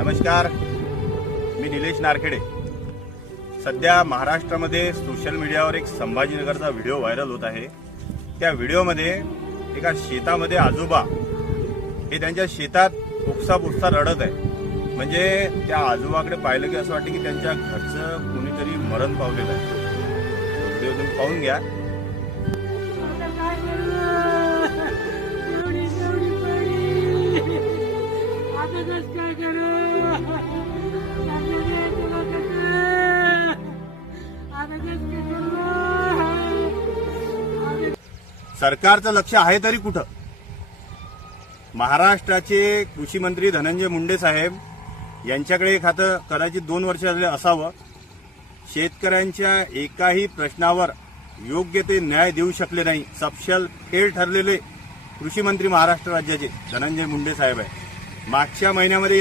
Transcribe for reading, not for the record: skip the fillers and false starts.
नमस्कार, मी निलेश नारखेडे। सध्या महाराष्ट्रामध्ये सोशल मीडियावर एक संभाजीनगरचा व्हिडिओ व्हायरल होत आहे। त्या व्हिडिओमध्ये एका शेतामध्ये आजोबा हे त्यांच्या शेतात उपसा रडत आहे। म्हणजे त्या आजोबाकडे पाहिलं की असं वाटतं की त्यांच्या घरचं कोणीतरी मरण पावलेलं आहे। व्हिडिओ तुम्ही पाहून घ्या। सरकारचं लक्ष आहे तरी कुठं? महाराष्ट्राचे कृषी मंत्री धनंजय मुंडे साहेब यांच्याकडे खातं कदाचित 2 वर्ष झाले असावं। शेतकऱ्यांच्या एकाही प्रश्नावर योग्य ते न्याय देऊ शकले नाही। सपशेल फेल ठरलेले कृषी मंत्री महाराष्ट्र राज्याचे धनंजय मुंडे साहेब आहे। मागच्या महिन्यामध्ये